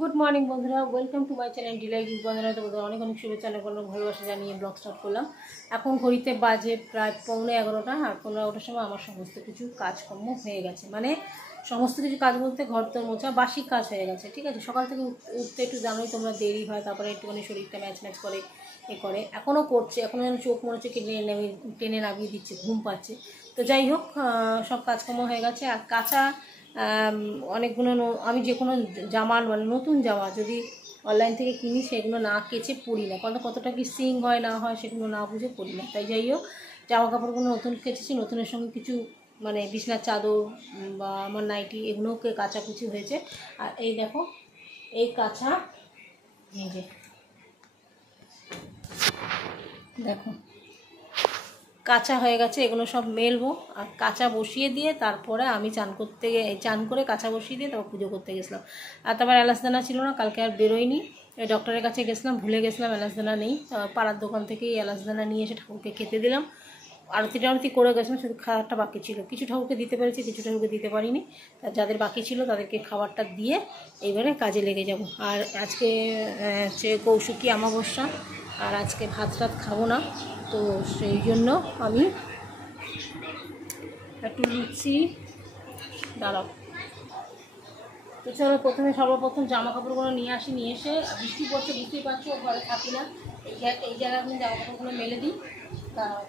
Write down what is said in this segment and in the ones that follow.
Good morning বন্ধুরা, welcome to my channel Delight বন্ধুরা। তো অনেক অনেক শুভেচ্ছা ভালোবাসা জানিয়ে ব্লগ স্টার্ট করলাম। এখন ঘড়িতে বাজে প্রায় 11:15, আর 11:15টার সময় আমার সমস্ত কিছু কাজকর্ম হয়ে গেছে। মানে সমস্ত কিছু কাজ বলতে ঘর তো মোছা, বাসি কাজ হয়ে গেছে। ঠিক আছে, সকাল থেকে উঠতে একটু জানোই তোমরা, দেরি হয়, তারপরে একটুখানি শরীরটা ম্যাচ করে করে এখনও করছে। এখনও যেন চোখ মনে হচ্ছে টেনে নামিয়ে দিচ্ছে, ঘুম পাচ্ছে। তো যাই হোক, সব কাজকর্ম হয়ে গেছে। আর কাঁচা অনেকগুলো আমি যে কোনো জামা, মানে নতুন জামা যদি অনলাইন থেকে কিনি, সেগুলো না কেচে পরি না, কারণ কতটা কি সিং হয় না হয় সেগুলো না বুঝে পরি না। তাই যাই হোক, জামা কাপড়গুলো নতুন কেচেছি, নতুনের সঙ্গে কিছু মানে বিছনার চাদর বা আমার নাইটি এগুলোকে কাচাকুচি হয়েছে। আর এই দেখো, এই কাঁচা, এই যে দেখো কাঁচা হয়ে গেছে, এগুলো সব মেলবো। আর কাঁচা বসিয়ে দিয়ে তারপরে আমি চান করে কাঁচা বসিয়ে দিয়ে তারপর পুজো করতে গেছিলাম। আর তারপর এলাচদানা ছিল না, কালকে আর বেরোয়নি, ডক্টরের কাছে গেছিলাম, ভুলে গেছিলাম, এলাচদানা নেই। পাড়ার দোকান থেকেই এলাচদানা নিয়ে এসে ঠাকুরকে খেতে দিলাম। আরতি করে গেছিলাম, শুধু খাবারটা বাকি ছিল। কিছু ঠাকুরকে দিতে পেরেছি, কিছু ঠাকুরকে দিতে পারিনি। যাদের বাকি ছিল তাদেরকে খাবারটা দিয়ে এইবারে কাজে লেগে যাব। আর আজকে হচ্ছে কৌশিকী অমাবস্যা, আর আজকে ভাত টাত খাবো না, তো সেই জন্য আমি একটু লুচি দাঁড়াও। তো চলো, সর্বপ্রথম জামা কাপড়গুলো নিয়ে আসি। নিয়ে এসে, বৃষ্টি পড়ছে বুঝতেই পারছো, ঘরে থাকি না, এই জায়গায় জামা কাপড়গুলো মেলে দিই। দাঁড়াও,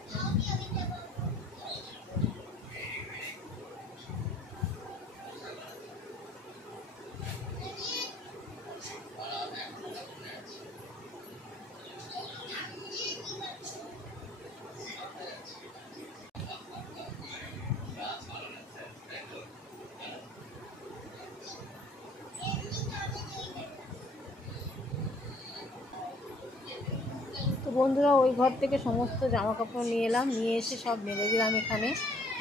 তো বন্ধুরা ওই ঘর থেকে সমস্ত জামা কাপড় নিয়ে এলাম, নিয়ে এসে সব মেলে দিলাম এখানে।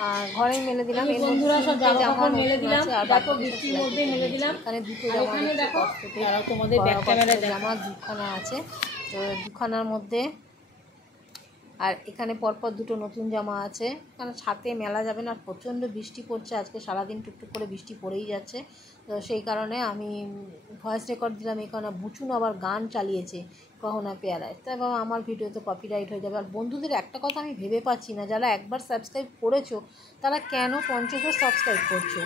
আর ঘরেই মেলে দিলাম। এই বন্ধুরা সব জামা কাপড় মেলে দিলাম, দেখো বৃষ্টির মধ্যে মেলে দিলাম। এখানে দুটো জামা দেখো, আর তোমাদের ব্যাক ক্যামেরা জামা দুখানা আছে, তো দুখানার মধ্যে। আর এখানে পরপর দুটো নতুন জামা আছে, কারণ ছাতে মেলা যাবে না, প্রচণ্ড বৃষ্টি পড়ছে আজকে সারাদিন, টুকটুক করে বৃষ্টি পড়েই যাচ্ছে। তো সেই কারণে আমি ভয়েস রেকর্ড দিলাম। এই কারণে বুচুন আবার গান চালিয়েছে গহনা পেয়ারায়, তাই বাবা আমার ভিডিওতে কপিরাইট হয়ে যাবে। আর বন্ধুদের একটা কথা আমি ভেবে পাচ্ছি না, যারা একবার সাবস্ক্রাইব করেছো তারা কেন 50বার সাবস্ক্রাইব করছো?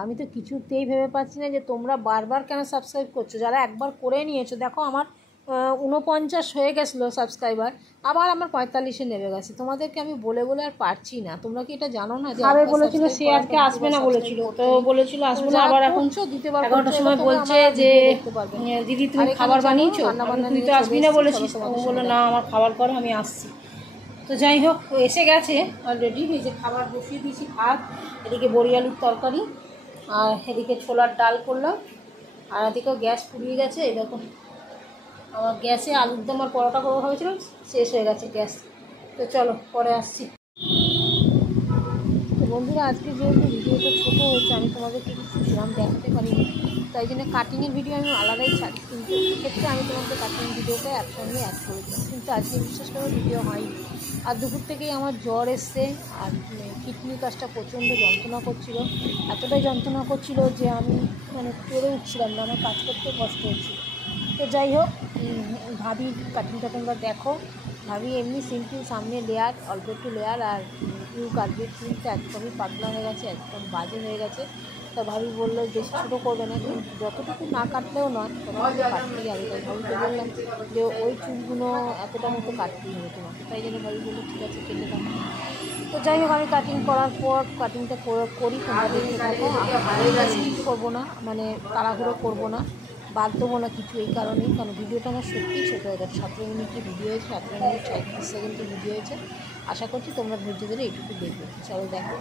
আমি তো কিছুতেই ভেবে পাচ্ছি না যে তোমরা বারবার কেন সাবস্ক্রাইব করছো। যারা একবার করে নিয়েছো, দেখো আমার 49 হয়ে গেছিলো সাবস্ক্রাইবার, আবার আমার 45-এ নেমে গেছে। তোমাদেরকে আমি বলে আর পারছি না। তোমরা কি এটা জানো না যে আরে বলেছিল সে আজকে আসবে না, বলেছিল তো, বলেছিল আসবে না, আবার এখন 11টার সময় বলছে যে দিদি তুমি খাবার বানিয়েছো, তুই তো আসবি না বলেছিস। ও বললো না, আমার খাবার করো, আমি আসছি। তো যাই হোক, এসে গেছে অলরেডি। এই যে খাবার বসিয়ে দিয়েছি, ভাত, এদিকে বড়ি আলুর তরকারি, আর এদিকে ছোলার ডাল করলাম। আর এদিকেও গ্যাস ফুরিয়ে গেছে। এই দেখো, আমার গ্যাসে আলুর দম আর পরোটা করবো ভাবেছিলাম, শেষ হয়ে গেছে গ্যাস। তো চলো পরে আসছি। তো বন্ধুরা, আজকে যেহেতু ভিডিওটা ছোটো হয়েছে, আমি তোমাদেরকে কিছু গ্রাম দেখাতে পারিনি, তাই জন্য কাটিংয়ের ভিডিও আমি আলাদাই ছাড়ি, কিন্তু এক্ষেত্রে আমি তোমাদের কাটিং ভিডিওটা একসঙ্গে অ্যাড করে দিলাম। কিন্তু আজকে বিশেষ করে ভিডিও হয়নি। আর দুপুর থেকেই আমার জ্বর এসছে, আর কিডনি কাজটা প্রচণ্ড যন্ত্রণা করছিল, এতটাই যন্ত্রণা করছিল যে আমি মানে পেরে উঠছিলাম না, আমার কাজ করতে কষ্ট হচ্ছিল। তো যাই হোক, ভাবি কাটিংটা তোমরা দেখো। ভাবি এমনি সিম্পল, সামনে লেয়ার, অল্প একটু লেয়ার, আর ইউ কাটবে। চুলটা একদমই পাতলা হয়ে গেছে, একদম বাজে হয়ে গেছে। তা ভাবি বললো বেশি ছোটো করবে না, কিন্তু যতটুকু না কাটলেও নয়, তোমাকে কাটতেই হবে। তাই ভাবিকে বললাম যে ওই চুলগুলো এতটা মতো কাটতেই হবে তোমাকে। তাই জন্য ভাবি বললো ঠিক আছে, কেটে দাও। তো যাই হোক, আমি কাটিং করার পর কাটিংটা করি, তোমরা দেখতে থাকো। স্কিপ করবো না, মানে তাড়াহুড়ো করবো না, বাদ দেবো না কিছু, এই কারণেই, কারণ ভিডিওটা আমার সত্যিই ছোটো হয়ে গেছে। 17 মিনিটের ভিডিও হয়েছে, 17 মিনিট 37 সেকেন্ডের ভিডিও হয়েছে। আশা করছি তোমরা ধৈর্য ধরে এইটুকু দেখবে। চলো দেখো।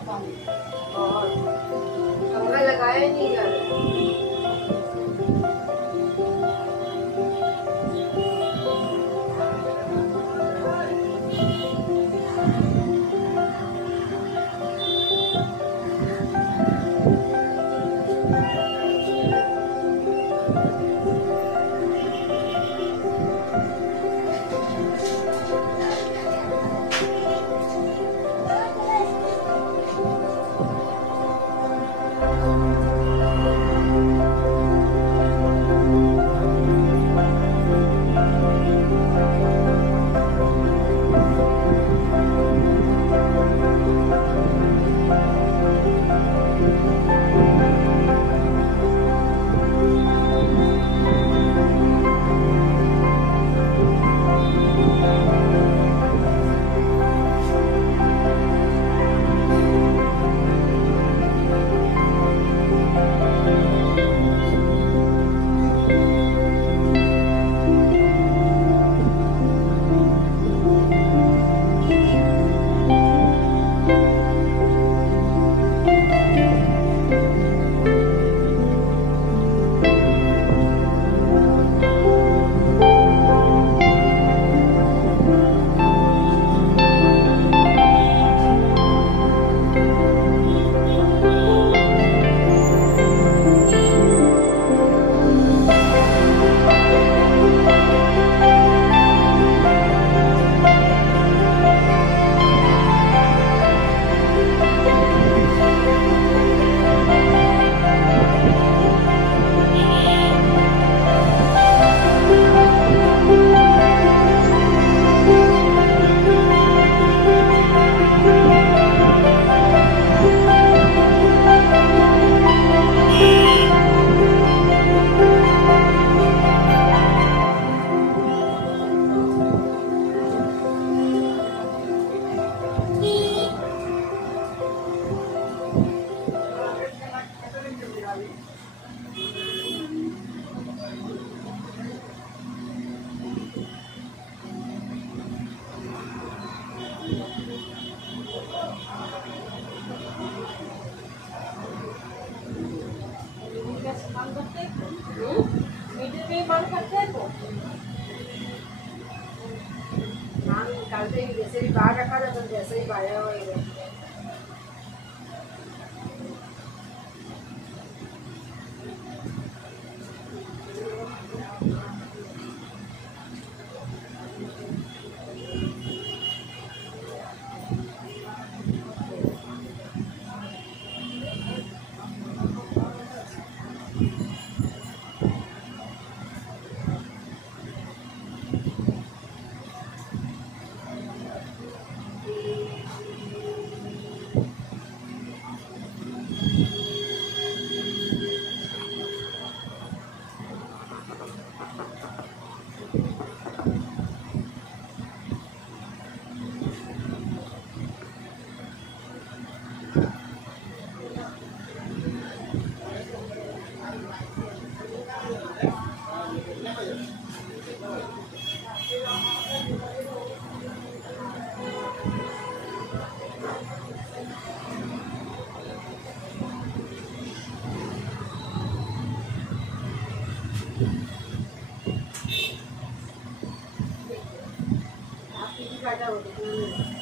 निकालते ही जैसे भी बाहर रखा था तो जैसे ही बाहर हुआ फायदा होता है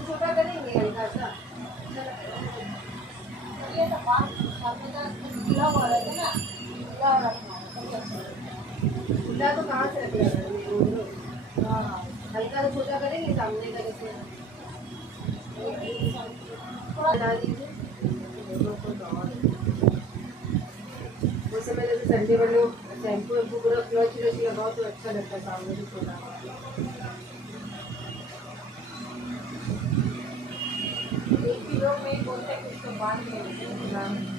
छोटा करेंगे हल्का सा खुला तो कहाँ से रखेगा हाँ हल्का तो छोटा करेंगे सामने का जैसे बता दीजिए उस समय जैसे संडे वाले लोग शैम्पू वैम्पू पूरा क्लच व्लच लगाओ तो अच्छा लगता है सामने से छोटा एक भी लोग नहीं बोलते कि उसको बांध के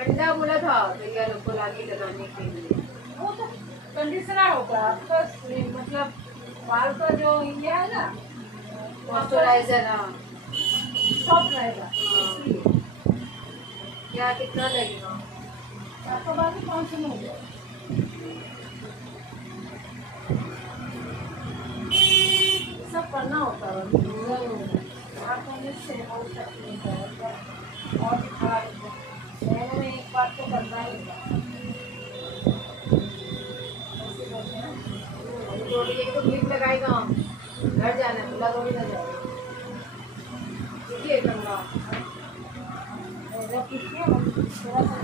अंडा बोला था भैया लोग को लाके लगाने के लिए। वो तो कंडीशनर होगा आपका, मतलब बाल का जो ये है ना मॉइस्चराइजर। हाँ सॉफ्ट रहेगा। क्या कितना लगेगा? आपका बाल 500 में हो जाएगा। सब करना होता है आप से हो सकती है और खराब महीने में एक बार तो करना ही होगा। थोड़ी एक तो क्लिप लगाएगा, घर जाना है, खुला थोड़ी ना जाएगा। देखिए गंगा जब कितने थोड़ा सा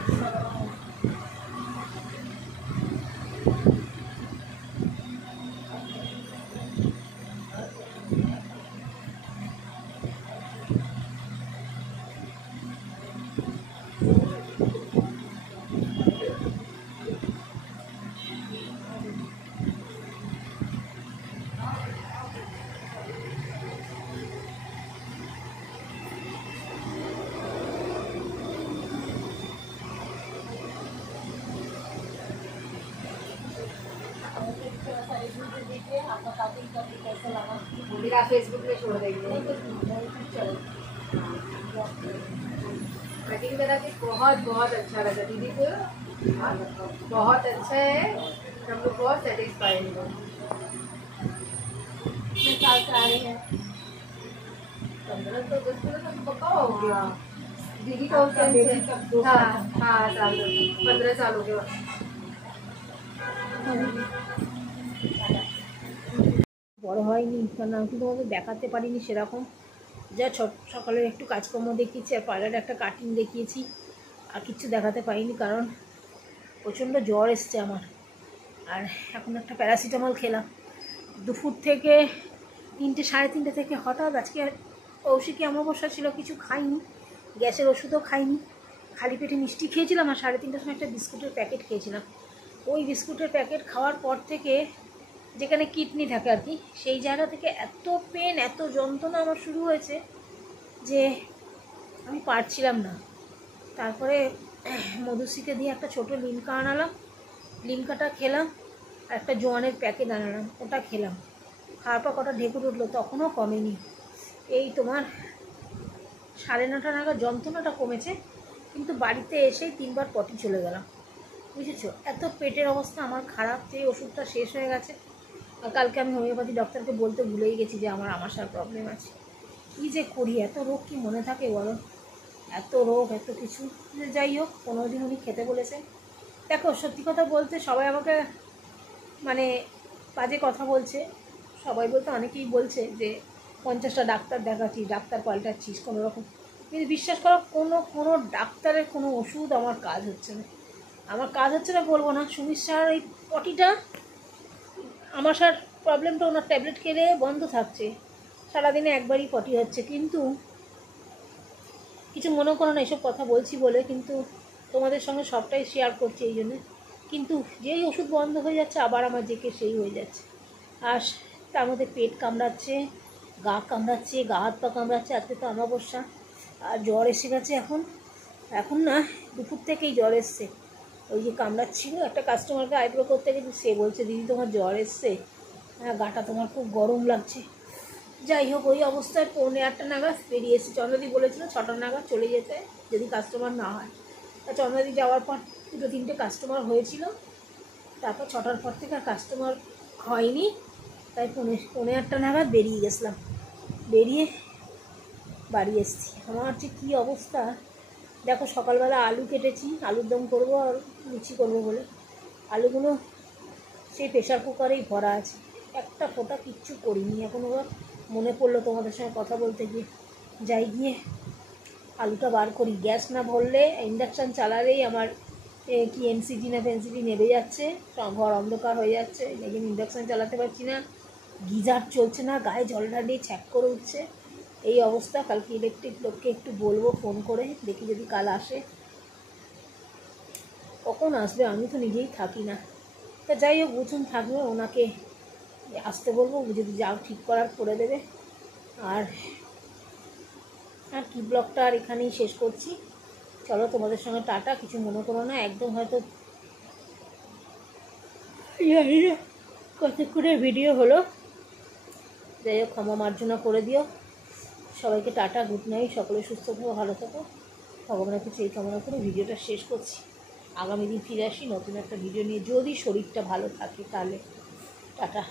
देखिए आपका काटिंग करके कैसे लगा। मेरा फेसबुक में छोड़ देंगे। कटिंग करा के बहुत बहुत अच्छा लगा दीदी को। बहुत अच्छा है, हम लोग बहुत सेटिस्फाइड हैं। कितने साल से आ रहे हैं? 15 तो 10 तो पक्का हो गया। दीदी का उस आपका टाइम बेबी से। कब 2 हाँ साल? हाँ, साल 15 साल हो गया। বড় হয়নি কারণ আমি কিন্তু তোমাদের দেখাতে পারিনি সেরকম। যা সকালের একটু কাজকর্ম দেখিয়েছি আর পার্লারে একটা কাটিং দেখিয়েছি, আর কিচ্ছু দেখাতে পারিনি কারণ প্রচণ্ড জ্বর এসছে আমার। আর এখন একটা প্যারাসিটামল খেলাম দুপুর থেকে 3টে সাড়ে 3টে থেকে। হঠাৎ আজকে কৌশিকী অমাবস্যা ছিল, কিছু খাইনি, গ্যাসের ওষুধও খাইনি, খালি পেটে মিষ্টি খেয়েছিলাম আর 3:30টার সময় একটা বিস্কুটের প্যাকেট খেয়েছিলাম। ওই বিস্কুটের প্যাকেট খাওয়ার পর থেকে যেখানে কিডনি থাকে আর কি, সেই জায়গা থেকে এত পেন এত যন্ত্রণা আমার শুরু হয়েছে যে আমি পারছিলাম না। তারপরে মধুশ্রীকে দিয়ে একটা ছোটো লিমকা আনালাম, লিমকাটা খেলাম, আর একটা জোয়ানের প্যাকেট আনালাম, ওটা খেলাম। খাওয়ার পর কটা ঢেকুর উঠলো, তখনও কমেনি। এই তোমার 9:30 নাগাদ যন্ত্রণাটা কমেছে, কিন্তু বাড়িতে এসেই 3বার পটি চলে গেলাম, বুঝেছো? এত পেটের অবস্থা আমার খারাপ যে ওষুধটা শেষ হয়ে গেছে। আর কালকে আমি হোমিওপ্যাথি ডক্টরকে বলতে ভুলেই গেছি যে আমার আমাশার প্রবলেম আছে। কী যে করি, এত রোগ কি মনে থাকে বলো? এত রোগ এত কিছু। যাই হোক, 15 দিন উনি খেতে বলেছেন। দেখো সত্যি কথা বলতে সবাই আমাকে মানে বাজে কথা বলছে, সবাই বলতে অনেকেই বলছে যে 50টা ডাক্তার দেখাচ্ছিস, ডাক্তার পাল্টাচ্ছিস কোনো রকম। কিন্তু বিশ্বাস করো, কোনো ডাক্তারের কোনো ওষুধ আমার কাজ হচ্ছে না। আমার কাজ হচ্ছে না বলবো না, সুমিশ্রার এই পটিটা, আমাশার প্রবলেমটা ওনার ট্যাবলেট খেলে বন্ধ থাকছে, সারাদিনে একবারই পটি হচ্ছে। কিন্তু কিছু মনে করো না এসব কথা বলছি বলে, কিন্তু তোমাদের সঙ্গে সবটাই শেয়ার করছি এই জন্যে। কিন্তু যেই ওষুধ বন্ধ হয়ে যাচ্ছে আবার আমার যেকে সেই হয়ে যাচ্ছে। আর তার মধ্যে পেট কামড়াচ্ছে, গা কামড়াচ্ছে, গা হাত পা কামড়াচ্ছে। আজকে তো অমাবস্যা, আর জ্বর এসে গেছে এখন না, দুপুর থেকেই জ্বর এসছে। ওই যে কামড়াচ্ছিল, একটা কাস্টমারকে আইব্রো করতে গেছি, সে বলছে দিদি তোমার জ্বর এসছে, হ্যাঁ গাটা তোমার খুব গরম লাগছে। যাই হোক, ওই অবস্থায় 8:45 নাগাদ বেরিয়েছি। চন্দ্রদি বলেছিল 6টা নাগাদ চলে যেতে যদি কাস্টমার না হয়। তা চন্দ্রদি যাওয়ার পর 2-3টে কাস্টমার হয়েছিল, তারপর 6টার পর থেকে আর কাস্টমার হয়নি। তাই 8:45 নাগাদ বেরিয়ে গেছিলাম, বেরিয়ে বাড়ি এসেছি। আমার যে কী অবস্থা দেখো, সকালবেলা আলু কেটেছি, আলুর দম করবো আর লুচি করবো বলে। আলুগুলো সেই প্রেশার কুকারেই ভরা আছে, একটা ফোঁটা কিচ্ছু করিনি। এখন আবার মনে পড়লো তোমাদের সঙ্গে কথা বলতে গিয়ে, যাই গিয়ে আলুটা বার করি। গ্যাস না ভরলে, ইন্ডাকশান চালালেই আমার কি এনসিডি না ফেনসিডি নেমে যাচ্ছে, ঘর অন্ধকার হয়ে যাচ্ছে। এই জন্য ইন্ডাকশান চালাতে পারছি না, গিজার চলছে না, গায়ে জল ঢালিয়ে ছ্যাক করে উঠছে, এই অবস্থা। কালকে ইলেকট্রিক লোককে একটু বলবো ফোন করে, দেখি যদি কাল আসে। কখন আসবে, আমি তো নিজেই থাকি না। তা যাই হোক, বুঝুন থাকবে, ওনাকে আসতে বলবো, যদি যাও ঠিক করার করে দেবে। আর কি ব্লগটা আর এখানেই শেষ করছি। চলো তোমাদের সঙ্গে টাটা, কিছু মনে করো না, একদম হয়তো কতক্ষণের ভিডিও হলো, যাই হোক ক্ষমা মার্জনা করে দিও। সবাইকে টাটা, গুড নাইট, সকলে সুস্থ থাকো, ভালো থাকো, ভগবানের কাছে এই কামনা করে ভিডিওটা শেষ করছি। আগামী দিন ফিরে আসি নতুন একটা ভিডিও নিয়ে, যদি শরীরটা ভালো থাকে তাহলে। টাটা।